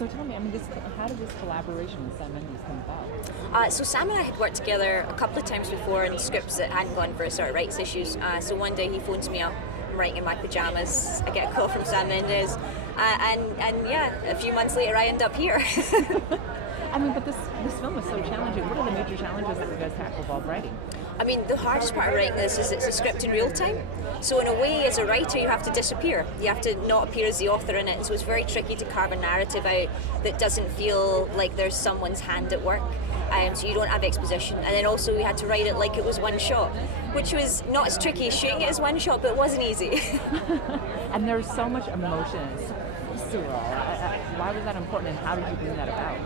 So tell me, how did this collaboration with Sam Mendes come about? So Sam and I had worked together a couple of times before in scripts that hadn't gone for sort of rights issues. So one day he phones me up, I'm writing in my pajamas, I get a call from Sam Mendes, and yeah, a few months later I end up here. But this film is so challenging. What are the major challenges that you guys tackle while writing? The hardest part of writing this is it's a script in real time. So in a way, as a writer, you have to disappear. You have to not appear as the author in it. And so it's very tricky to carve a narrative out that doesn't feel like there's someone's hand at work. So you don't have exposition. And then also we had to write it like it was one shot, which was not as tricky as shooting it as one shot, but it wasn't easy. And there's so much emotion. It's so visceral. Why was that important, and how did you bring that about?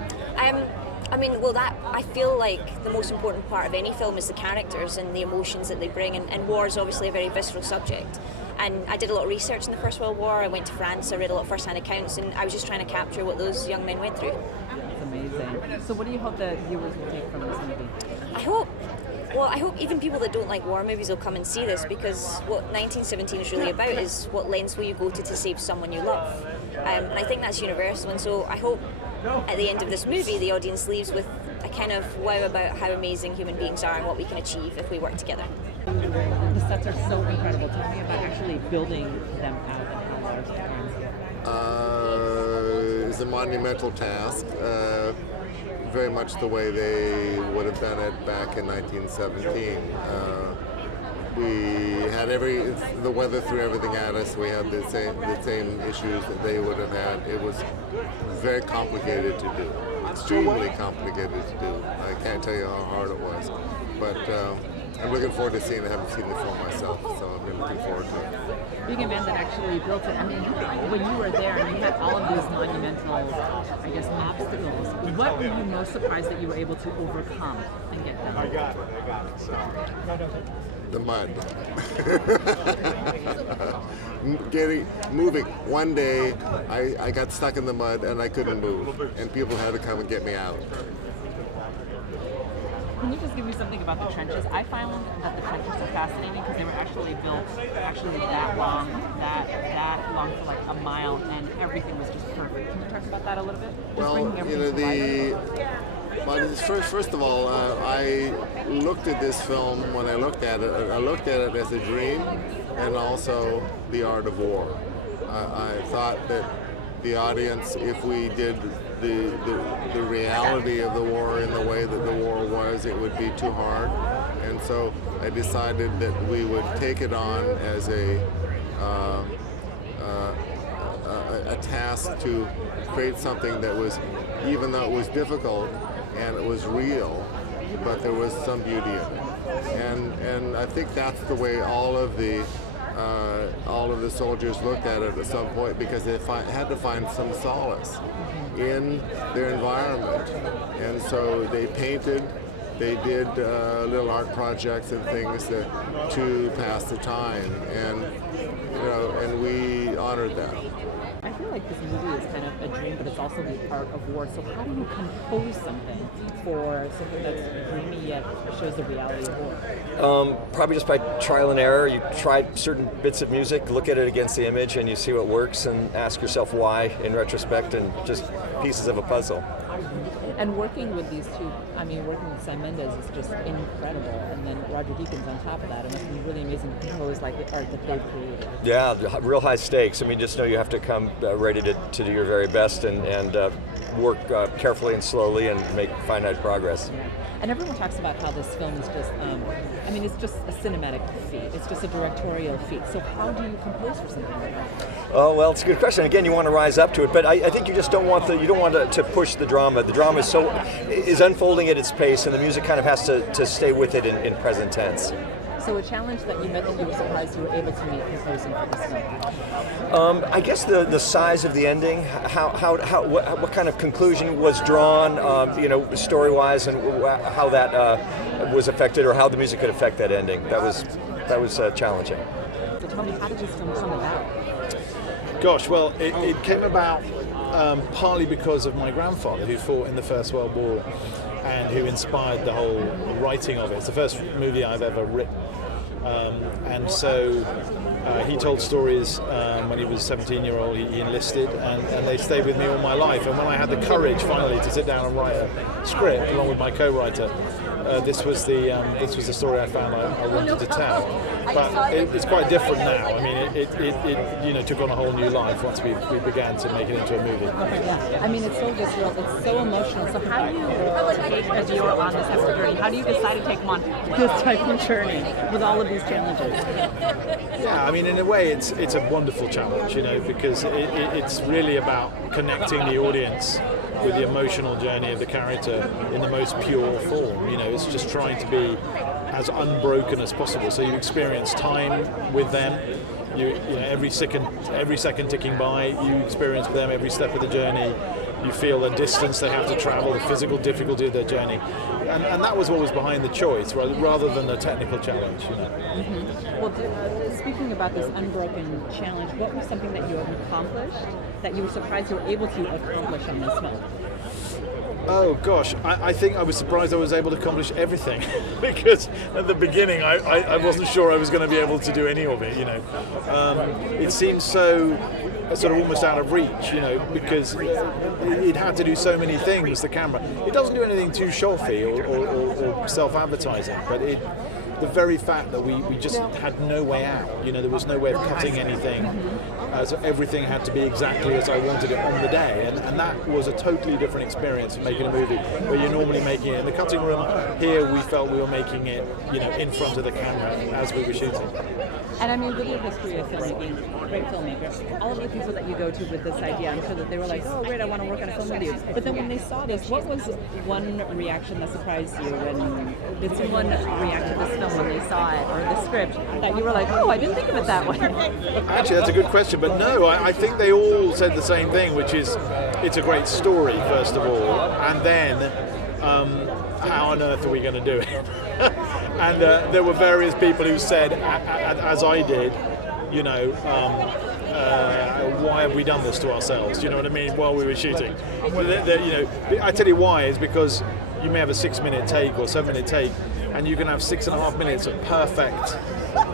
I feel like the most important part of any film is the characters and the emotions that they bring, and war is obviously a very visceral subject. And I did a lot of research in the First World War. I went to France, I read a lot of first-hand accounts, and I was just trying to capture what those young men went through. That's amazing. So what do you hope the viewers will take from this movie? I hope even people that don't like war movies will come and see this, because what 1917 is really about is what lengths will you go to save someone you love. And I think that's universal, and so I hope at the end of this movie the audience leaves with a kind of wow about how amazing human beings are and what we can achieve if we work together. The sets are so incredible. Tell me about actually building them out and how large the ones. It's a monumental task, very much the way they would have done it back in 1917. We had the weather threw everything at us. We had the same issues that they would have had. It was very complicated to do, extremely complicated to do. I can't tell you how hard it was, but I'm looking forward to seeing it. I haven't seen it for myself, so I've been looking forward to it. Being a man that actually built it, when you were there and you had all of these monumental, obstacles, what were you most surprised that you were able to overcome and get done? I got it. The mud. Moving. One day, I got stuck in the mud and I couldn't move, and people had to come and get me out. Can you just give me something about the trenches? I found that the trenches are fascinating because they were actually built that long for like a mile, and everything was just perfect. Can you talk about that a little bit? First of all, I looked at this film when I looked at it. I looked at it as a dream and also the art of war. I thought that the audience, if we did the reality of the war in the way that the war was, it would be too hard. And so I decided that we would take it on as a task to create something that was, even though it was difficult and it was real, but there was some beauty in it. And I think that's the way all of the soldiers looked at it at some point, because they had to find some solace in their environment. And so they painted, they did little art projects and things to pass the time, and we honored that. I feel like this movie is kind of a dream, but it's also the art of war. So how do you compose something that's dreamy yet shows the reality of war? Probably just by trial and error. You try certain bits of music, look at it against the image, and you see what works, and ask yourself why in retrospect, and just pieces of a puzzle. And working with these two, working with Sam Mendes is just incredible, and then Roger Deakins on top of that, and it's been really amazing to compose like the art that they've created. Yeah, real high stakes. Just know you have to come ready to do your very best and work carefully and slowly and make finite progress. Yeah. And everyone talks about how this film is just, it's just a cinematic feat. It's just a directorial feat. So how do you compose for something like that? Oh, well, it's a good question. Again, you want to rise up to it, but I think you just don't want to push the drama. The drama is unfolding at its pace, and the music kind of has to stay with it in present tense. So a challenge that you met that you were surprised you were able to meet composing for this film? I guess the size of the ending, what kind of conclusion was drawn, story-wise, and how that was affected, or how the music could affect that ending. That was challenging. So tell me, how did this film come about? Gosh, well, it came about partly because of my grandfather, who fought in the First World War and who inspired the whole writing of it. It's the first movie I've ever written. And so he told stories when he was 17-year-old. He enlisted, and they stayed with me all my life. And when I had the courage finally to sit down and write a script along with my co-writer, this was the story I found I wanted to tell. But it's quite different now. I mean, it took on a whole new life once we began to make it into a movie. Yeah. I mean, it's so visceral, it's so emotional. So how do you take a viewer on this type of journey? How do you decide to take them on this type of journey with all of these challenges? Yeah, I mean, in a way, it's a wonderful challenge, because it's really about connecting the audience with the emotional journey of the character in the most pure form. It's just trying to be as unbroken as possible. So you experience time with them. Every second ticking by, you experience with them every step of the journey. You feel the distance they have to travel, the physical difficulty of their journey, and that was what was behind the choice, rather than a technical challenge. Mm-hmm. Well, speaking about this unbroken challenge, what was something that you have accomplished that you were surprised you were able to accomplish on this film? Oh gosh, I think I was surprised I was able to accomplish everything because at the beginning I wasn't sure I was going to be able to do any of it. It seemed so sort of almost out of reach, because it had to do so many things. The camera, it doesn't do anything too showy or self-advertising, but the very fact that we just had no way out. There was no way of cutting anything. So everything had to be exactly as I wanted it on the day, and that was a totally different experience from making a movie where you're normally making it in the cutting room. Here we felt we were making it, in front of the camera as we were shooting. And I mean, with your history of filmmaking, great filmmaker, all of the people that you go to with this idea, I'm sure that they were like, oh great, I want to work on a film with you. But then when they saw this, what was one reaction that surprised you? Did someone react to this film when they saw it, or the script, that you were like, oh, I didn't think of it that way? Actually, that's a good question, but no, I think they all said the same thing, which is it's a great story, first of all, and then how on earth are we going to do it? And there were various people who said, as I did, why have we done this to ourselves? You know what I mean? While we were shooting, I tell you why is because you may have a 6-minute take or 7-minute take, and you can have 6.5 minutes of perfect.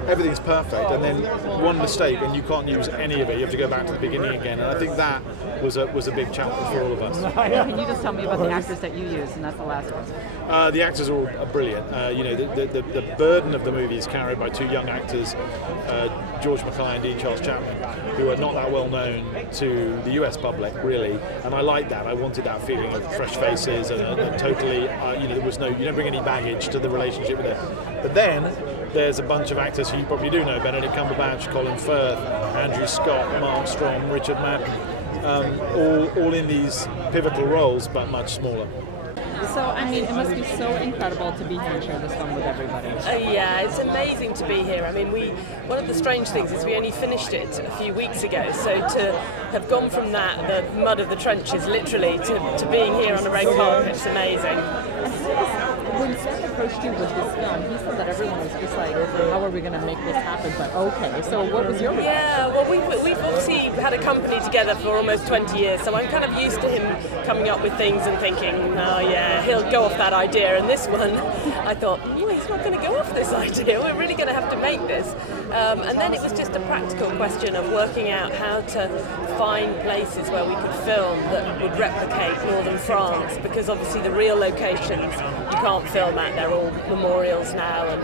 Everything's perfect, and then one mistake, and you can't use any of it. You have to go back to the beginning again, and I think that was a big challenge for all of us. Can you just tell me about the actors that you used, and that's the last one? The actors are all brilliant. The burden of the movie is carried by two young actors, George MacKay and Dean-Charles Chapman, who are not that well known to the US public, really, and I like that. I wanted that feeling of fresh faces and totally, there was you don't bring any baggage to the relationship with them. But then there's a bunch of actors who you probably do know: Benedict Cumberbatch, Colin Firth, Andrew Scott, Mark Strong, Richard Madden, all in these pivotal roles, but much smaller. So, I mean, it must be so incredible to be here and share this film with everybody. Yeah, it's amazing to be here. I mean, one of the strange things is we only finished it a few weeks ago, so to have gone from that, the mud of the trenches, literally, to being here on a red carpet, it's amazing. When Sam approached you with this film, he said that everyone was just like, how are we going to make this happen? But okay, so what was your reaction? Yeah, well, we've obviously had a company together for almost 20 years, so I'm kind of used to him coming up with things and thinking, oh yeah, he'll go off that idea. And this one, I thought, he's not going to go off this idea. We're really going to have to make this. And then it was just a practical question of working out how to find places where we could film that would replicate northern France, because obviously the real locations you can't film at, they're all memorials now, and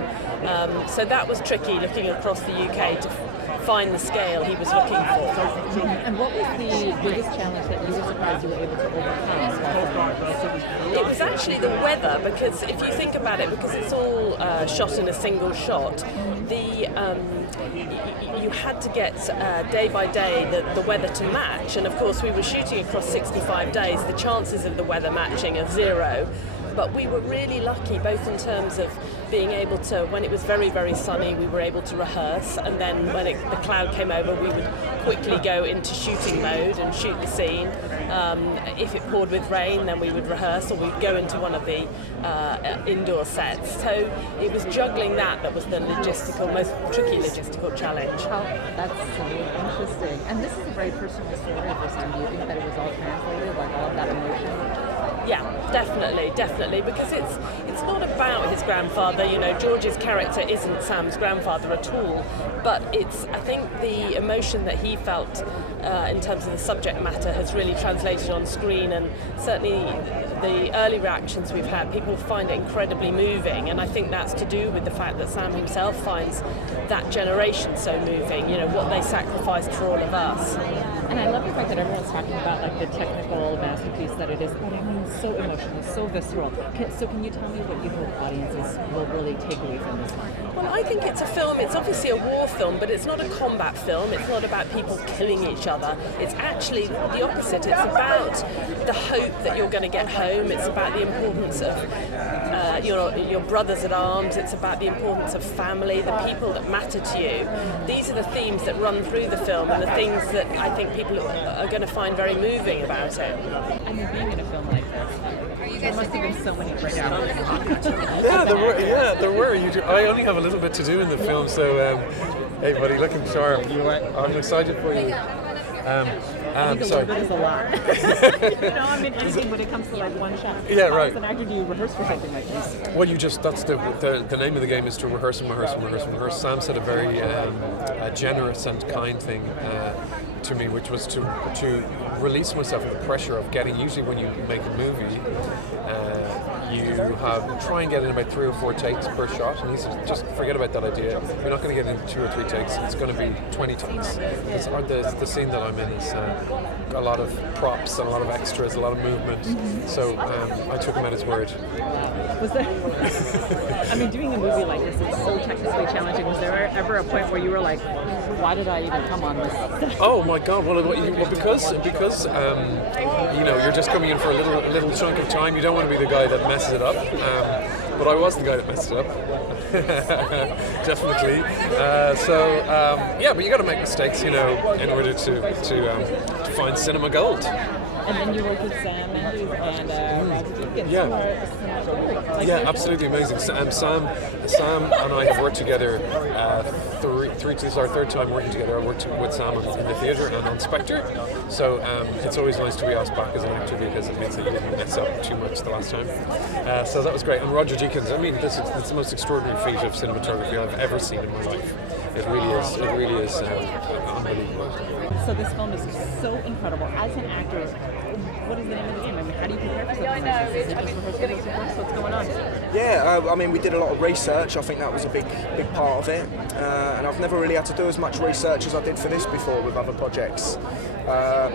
so that was tricky, looking across the UK to find the scale he was looking for. And what was the biggest challenge that you were surprised you were able to overcome? It was actually the weather, because if you think about it, because it's all shot in a single shot, you had to get day by day the weather to match, and of course we were shooting across 65 days. The chances of the weather matching are zero. But we were really lucky, both in terms of being able to, when it was very, very sunny, we were able to rehearse, and then when the cloud came over, we would quickly go into shooting mode and shoot the scene. If it poured with rain, then we would rehearse, or we'd go into one of the indoor sets. So it was juggling that was the most tricky logistical challenge. That's so interesting. And this is a very personal story for Sam. Do you think that it was all translated, like all of that emotion? Yeah, definitely, because it's not about his grandfather. You know, George's character isn't Sam's grandfather at all, but I think the emotion that he felt in terms of the subject matter has really translated on screen, and certainly the early reactions we've had, people find it incredibly moving, and I think that's to do with the fact that Sam himself finds that generation so moving, you know, what they sacrificed for all of us. And I love the fact that everyone's talking about like the technical masterpiece that it is, but I mean, so emotional, so visceral. So can you tell me what you hope audiences will really take away from this one? Well, I think it's a film, it's obviously a war film, but it's not a combat film, it's not about people killing each other. It's actually the opposite. It's about the hope that you're going to get home, it's about the importance of your brothers at arms, it's about the importance of family, the people that matter to you. These are the themes that run through the film, and the things that I think people are going to find very moving about it. I mean, being in a film like this, there must have been so many breakdowns. Yeah, there were. I only have a little bit to do in the film, so hey, buddy, looking sharp. I'm excited for you. I think a sorry. little bit is a lot. You know, I mean, anything when it comes to like one shot. Yeah, How right. as an actor do you rehearse for something like this? Well, that's the name of the game is to rehearse and rehearse and rehearse and rehearse. Sam said a very generous and kind thing to me, which was to release myself of the pressure of getting. Usually, when you make a movie, you try and get in about 3 or 4 takes per shot, and he said, just forget about that idea. You're not going to get in 2 or 3 takes. It's going to be 20 takes. The scene that I'm in is a lot of props and a lot of extras, a lot of movement. Mm-hmm. So I took him at his word. Was there? I mean, doing a movie like this, it's so technically challenging. Was there ever a point where you were like, why did I even come on this? Oh my God! Well, because you know, you're just coming in for a little chunk of time. You don't want to be the guy that messes it up. But I was the guy that messed it up. Definitely. Yeah, but you got to make mistakes, you know, in order to find cinema gold. And then you worked with Sam Mendes and Roger Deakins. Yeah. Yeah, absolutely amazing. Sam and I have worked together. This is our 3rd time working together. I worked with Sam in the theatre and on Spectre. So it's always nice to be asked back as an actor because it means that you didn't mess up too much the last time. So that was great. And Roger Deakins, I mean, it's the most extraordinary feat of cinematography I've ever seen in my life. It really is unbelievable. So this film is so incredible. As an actor, what is the name of the game? I mean, how do you prepare for something like this? Is it just rehearsal? What's going on? Yeah, I mean, we did a lot of research. I think that was a big part of it. And I've never really had to do as much research as I did for this before with other projects.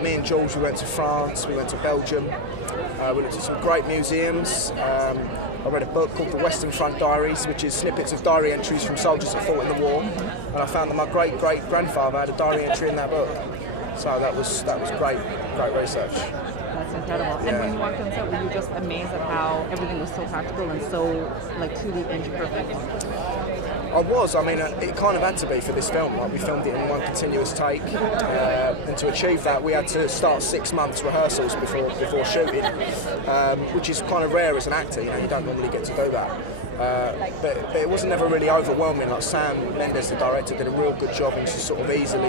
Me and Jules, we went to France, we went to Belgium. We looked at some great museums. I read a book called The Western Front Diaries, which is snippets of diary entries from soldiers that fought in the war. And I found that my great-great-grandfather had a diary entry in that book. So that was great research. That's incredible. And when you walked on set, were you just amazed at how everything was so practical and so like truly inch perfect? I was. I mean, it kind of had to be for this film. Like, we filmed it in one continuous take, and to achieve that, we had to start 6 months rehearsals before shooting, which is kind of rare as an actor. You know, you don't normally get to do that. But it wasn't ever really overwhelming. Like Sam Mendes, the director, did a real good job in just sort of easing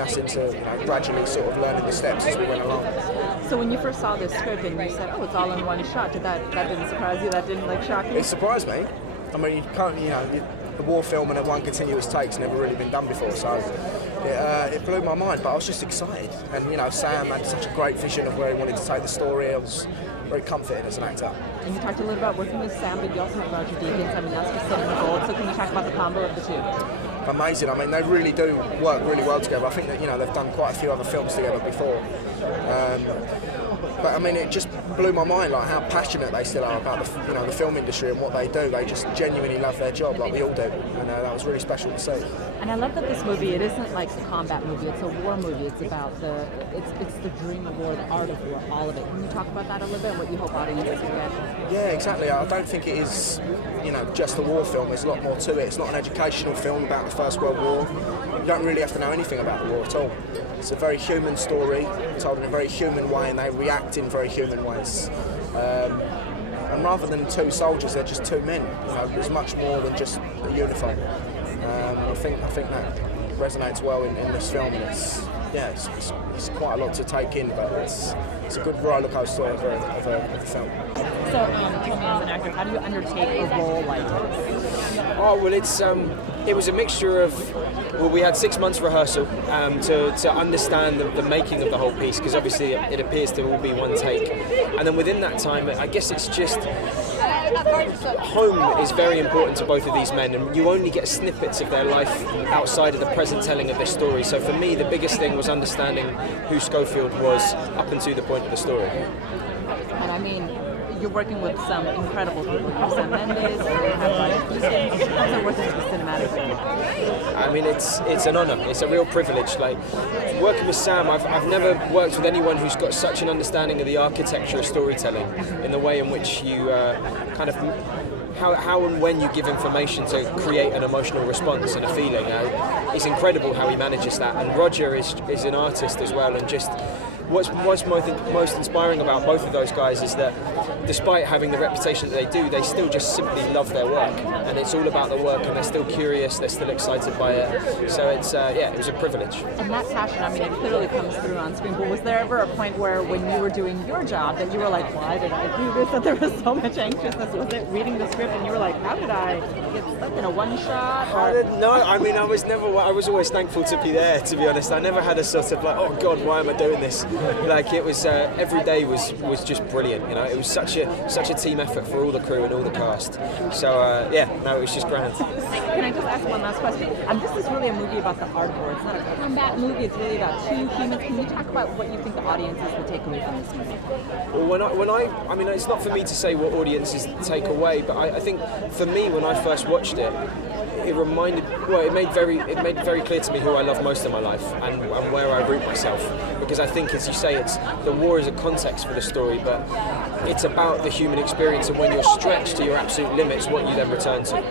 us into, you know, gradually sort of learning the steps as we went along. So when you first saw this script and you said, "Oh, it's all in one shot," that didn't surprise you? That didn't like shock you? It surprised me. I mean, you can't, you know, a war film and a one continuous take's never really been done before, so it blew my mind. But I was just excited, and you know, Sam had such a great vision of where he wanted to take the story. I was very comforted as an actor. And you talked a little about working with Sam, but you also have Roger Deakins. I mean, that's just setting the gold. So can you talk about the combo of the two? Amazing. I mean, they really do work really well together. I think that, you know, they've done quite a few other films together before. But I mean, it just blew my mind, like how passionate they still are about the film industry and what they do. They just genuinely love their job, like we all do. And that was really special to see. And I love that this movie, it isn't like a combat movie, it's a war movie. It's about it's the dream of war, the art of war, all of it. Can you talk about that a little bit, what you hope audiences will get? Yeah, exactly. I don't think it is, you know, just a war film. There's a lot more to it. It's not an educational film about the First World War. You don't really have to know anything about the war at all. It's a very human story, told in a very human way, and they react in very human ways. And rather than two soldiers, they're just two men. You know, there's much more than just a uniform. I think that resonates well in this film, and it's it's quite a lot to take in, but it's a good roller coaster of a film. So, tell me, as an actor, how do you undertake a role like this? Oh well, it was a mixture of. Well, we had 6 months rehearsal to understand the making of the whole piece, because obviously it appears to all be one take, and then within that time, I guess it's just. Home is very important to both of these men, and you only get snippets of their life outside of the present telling of their story. So for me, the biggest thing was understanding who Schofield was up until the point of the story. And I mean, you're working with some incredible people. You have Sam Mendes, you have Rocketman. How's it working with the cinematic world? I mean, it's an honour. It's a real privilege. Like working with Sam, I've never worked with anyone who's got such an understanding of the architecture of storytelling in the way in which you kind of how and when you give information to create an emotional response and a feeling. It's incredible how he manages that. And Roger is an artist as well, and just. What's most inspiring about both of those guys is that despite having the reputation that they do, they still just simply love their work, and it's all about the work, and they're still curious, they're still excited by it. So it's it was a privilege. And that passion, I mean, it clearly comes through on screen. But was there ever a point where, when you were doing your job, that you were like, why did I do this? That there was so much anxiousness? Was it reading the script and you were like, how did I get stuck in a one shot? No, I mean, I was always thankful to be there. To be honest, I never had a sort of like, oh God, why am I doing this? Like it was every day was just brilliant. You know, it was such a team effort for all the crew and all the cast. So it was just grand. Can I just ask one last question? This is really a movie about the art war. It's not a combat movie. It's really about two humans. Can you talk about what you think the audiences will take away from this movie? Well, I mean, it's not for me to say what audiences take away, but I think for me, when I first watched it, it made very clear to me who I love most in my life and where I root myself. Because I think, as you say, the war is a context for the story, but it's about the human experience, and when you're stretched to your absolute limits, what you then return to.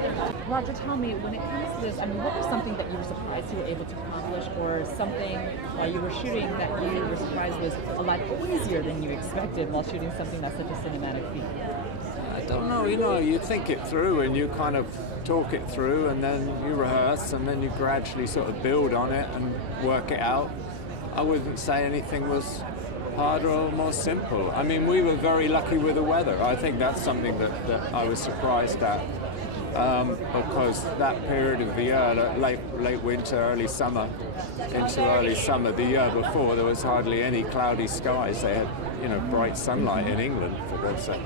Roger, tell me, when it comes to this, I mean, what was something that you were surprised you were able to accomplish, or something while you were shooting that you were surprised was a lot easier than you expected while shooting something that's such a cinematic feat? I don't know, you think it through and you kind of talk it through, and then you rehearse, and then you gradually sort of build on it and work it out. I wouldn't say anything was harder or more simple. I mean, we were very lucky with the weather. I think that's something that I was surprised at, because that period of the year, late winter, early summer, into early summer, the year before, there was hardly any cloudy skies. They had, bright sunlight in England, for God's sake.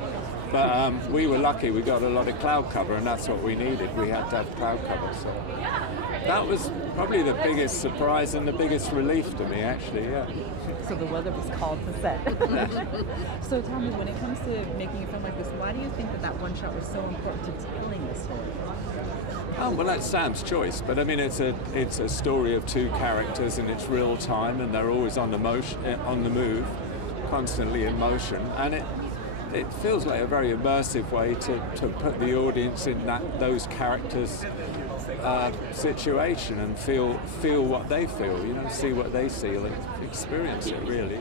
But we were lucky. We got a lot of cloud cover, and that's what we needed. We had to have cloud cover. So that was probably the biggest surprise and the biggest relief to me, actually, yeah. So the weather was called to set. So tell me, when it comes to making a film like this, why do you think that one shot was so important to telling the story? Oh, well, that's Sam's choice, but I mean, it's a story of two characters, and it's real time, and they're always on the move, constantly in motion, and it feels like a very immersive way to put the audience in those characters' situation and feel what they feel, see what they see, and experience it, really,